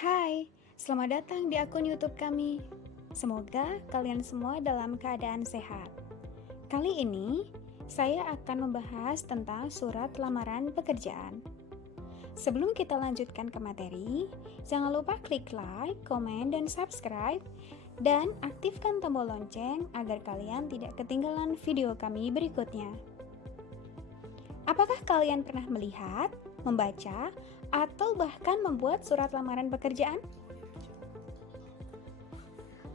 Hai, selamat datang di akun YouTube kami. Semoga kalian semua dalam keadaan sehat. Kali ini, saya akan membahas tentang surat lamaran pekerjaan. Sebelum kita lanjutkan ke materi, jangan lupa klik like, komen, dan subscribe, dan aktifkan tombol lonceng agar kalian tidak ketinggalan video kami berikutnya. Apakah kalian pernah melihat, membaca, atau bahkan membuat surat lamaran pekerjaan?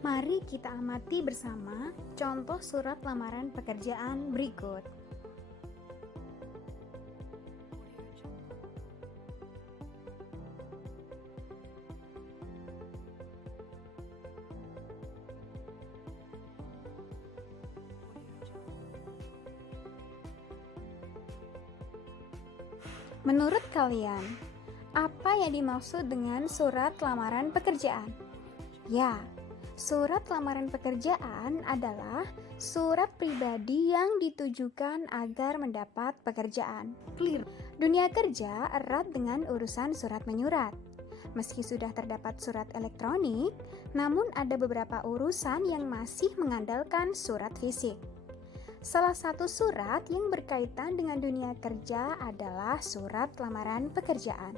Mari kita amati bersama contoh surat lamaran pekerjaan berikut. Menurut kalian, apa yang dimaksud dengan surat lamaran pekerjaan? Ya, surat lamaran pekerjaan adalah surat pribadi yang ditujukan agar mendapat pekerjaan. Clear. Dunia kerja erat dengan urusan surat menyurat. Meski sudah terdapat surat elektronik, namun ada beberapa urusan yang masih mengandalkan surat fisik. Salah satu surat yang berkaitan dengan dunia kerja adalah surat lamaran pekerjaan.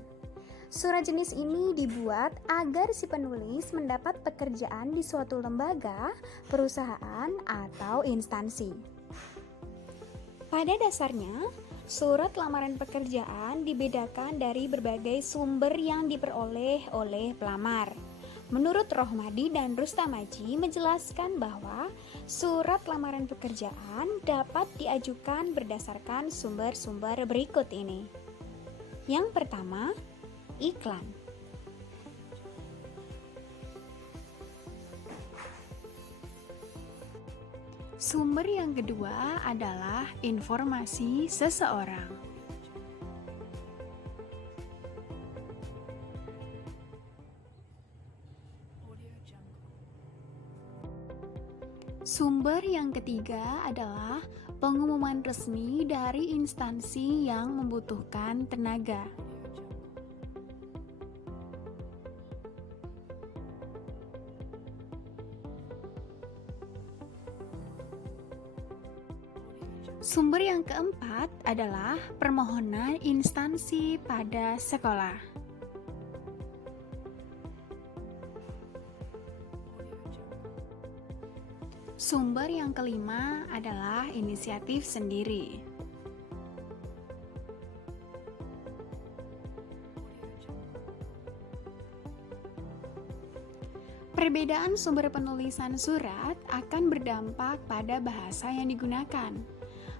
Surat jenis ini dibuat agar si penulis mendapat pekerjaan di suatu lembaga, perusahaan, atau instansi. Pada dasarnya, surat lamaran pekerjaan dibedakan dari berbagai sumber yang diperoleh oleh pelamar. Menurut Rohmadi dan Rustamaji menjelaskan bahwa surat lamaran pekerjaan dapat diajukan berdasarkan sumber-sumber berikut ini. Yang pertama, iklan. Sumber yang kedua adalah informasi seseorang. Sumber yang ketiga adalah pengumuman resmi dari instansi yang membutuhkan tenaga. Sumber yang keempat adalah permohonan instansi pada sekolah. Sumber yang kelima adalah inisiatif sendiri. Perbedaan sumber penulisan surat akan berdampak pada bahasa yang digunakan.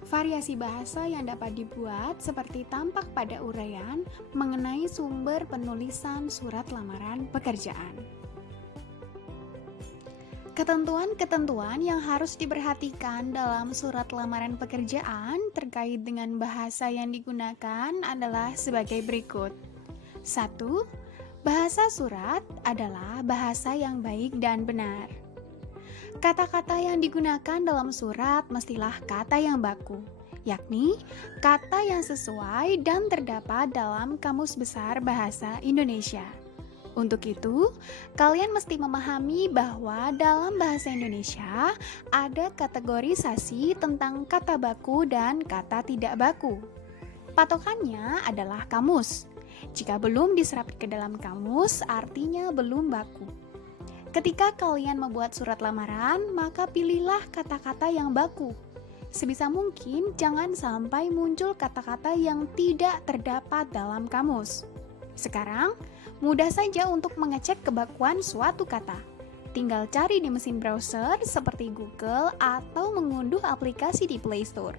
Variasi bahasa yang dapat dibuat seperti tampak pada uraian mengenai sumber penulisan surat lamaran pekerjaan. Ketentuan-ketentuan yang harus diperhatikan dalam surat lamaran pekerjaan terkait dengan bahasa yang digunakan adalah sebagai berikut. 1. Bahasa surat adalah bahasa yang baik dan benar. Kata-kata yang digunakan dalam surat mestilah kata yang baku, yakni kata yang sesuai dan terdapat dalam Kamus Besar Bahasa Indonesia. Untuk itu, kalian mesti memahami bahwa dalam bahasa Indonesia ada kategorisasi tentang kata baku dan kata tidak baku. Patokannya adalah kamus. Jika belum diserap ke dalam kamus, artinya belum baku. Ketika kalian membuat surat lamaran, maka pilihlah kata-kata yang baku. Sebisa mungkin jangan sampai muncul kata-kata yang tidak terdapat dalam kamus. Sekarang, mudah saja untuk mengecek kebakuan suatu kata. Tinggal cari di mesin browser seperti Google atau mengunduh aplikasi di Play Store.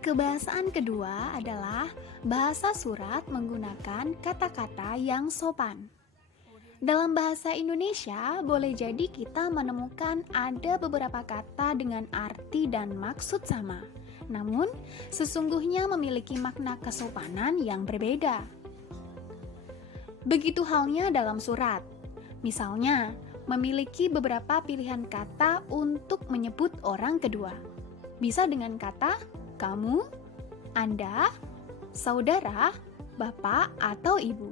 Kebahasaan kedua adalah bahasa surat menggunakan kata-kata yang sopan. Dalam bahasa Indonesia, boleh jadi kita menemukan ada beberapa kata dengan arti dan maksud sama. Namun, sesungguhnya memiliki makna kesopanan yang berbeda. Begitu halnya dalam surat. Misalnya, memiliki beberapa pilihan kata untuk menyebut orang kedua. Bisa dengan kata kamu, Anda, saudara, bapak, atau ibu.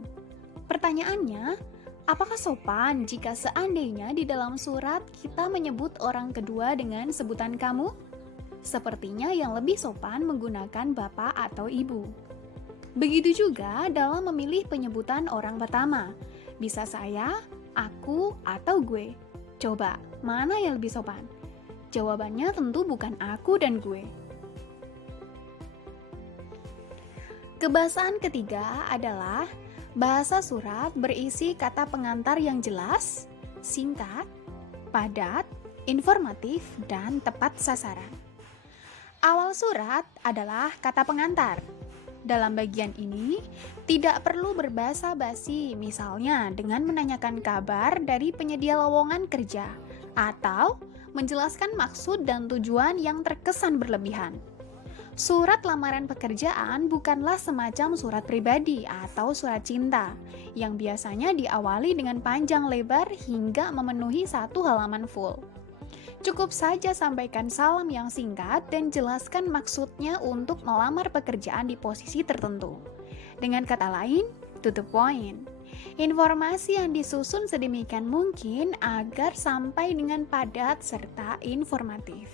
Pertanyaannya, apakah sopan jika seandainya di dalam surat kita menyebut orang kedua dengan sebutan kamu? Sepertinya yang lebih sopan menggunakan bapak atau ibu. Begitu juga dalam memilih penyebutan orang pertama. Bisa saya, aku, atau gue. Coba, mana yang lebih sopan? Jawabannya tentu bukan aku dan gue. Kebahasaan ketiga adalah bahasa surat berisi kata pengantar yang jelas, singkat, padat, informatif, dan tepat sasaran. Awal surat adalah kata pengantar. Dalam bagian ini, tidak perlu berbahasa basi, misalnya dengan menanyakan kabar dari penyedia lowongan kerja, atau menjelaskan maksud dan tujuan yang terkesan berlebihan. Surat lamaran pekerjaan bukanlah semacam surat pribadi atau surat cinta, yang biasanya diawali dengan panjang lebar hingga memenuhi 1 halaman full. Cukup saja sampaikan salam yang singkat dan jelaskan maksudnya untuk melamar pekerjaan di posisi tertentu. Dengan kata lain, to the point. Informasi yang disusun sedemikian mungkin agar sampai dengan padat serta informatif.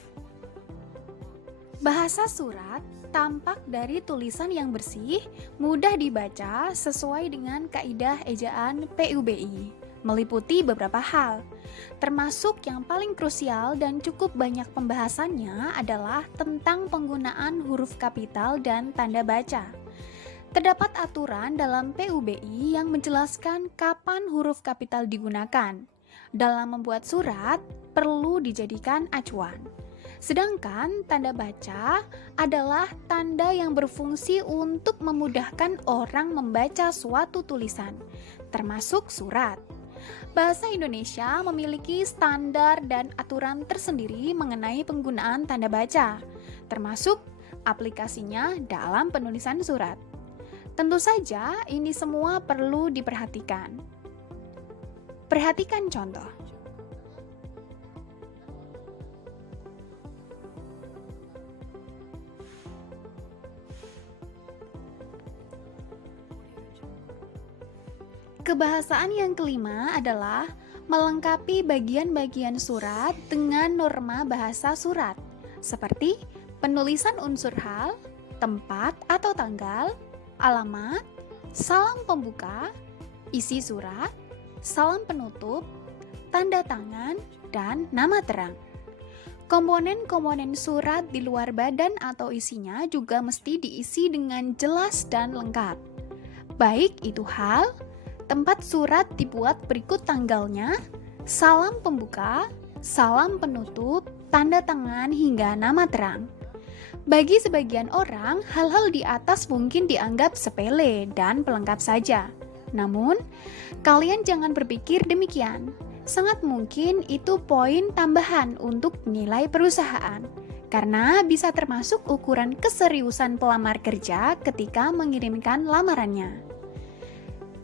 Bahasa surat tampak dari tulisan yang bersih, mudah dibaca sesuai dengan kaidah ejaan PUBI, meliputi beberapa hal. Termasuk yang paling krusial dan cukup banyak pembahasannya adalah tentang penggunaan huruf kapital dan tanda baca. Terdapat aturan dalam PUBI yang menjelaskan kapan huruf kapital digunakan. Dalam membuat surat, perlu dijadikan acuan. Sedangkan tanda baca adalah tanda yang berfungsi untuk memudahkan orang membaca suatu tulisan, termasuk surat. Bahasa Indonesia memiliki standar dan aturan tersendiri mengenai penggunaan tanda baca, termasuk aplikasinya dalam penulisan surat. Tentu saja ini semua perlu diperhatikan. Perhatikan contoh. Kebahasaan yang kelima adalah melengkapi bagian-bagian surat dengan norma bahasa surat, seperti penulisan unsur hal, tempat atau tanggal, alamat, salam pembuka, isi surat, salam penutup, tanda tangan, dan nama terang. Komponen-komponen surat di luar badan atau isinya juga mesti diisi dengan jelas dan lengkap. Baik itu hal, tempat surat dibuat berikut tanggalnya, salam pembuka, salam penutup, tanda tangan, hingga nama terang. Bagi sebagian orang, hal-hal di atas mungkin dianggap sepele dan pelengkap saja. Namun, kalian jangan berpikir demikian. Sangat mungkin itu poin tambahan untuk nilai perusahaan, karena bisa termasuk ukuran keseriusan pelamar kerja ketika mengirimkan lamarannya.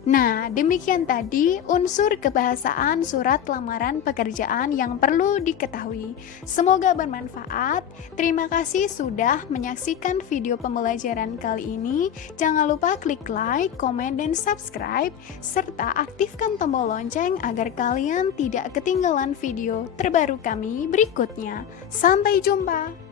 Nah, demikian tadi unsur kebahasaan surat lamaran pekerjaan yang perlu diketahui. Semoga bermanfaat. Terima kasih sudah menyaksikan video pembelajaran kali ini. Jangan lupa klik like, komen, dan subscribe, serta aktifkan tombol lonceng agar kalian tidak ketinggalan video terbaru kami berikutnya. Sampai jumpa!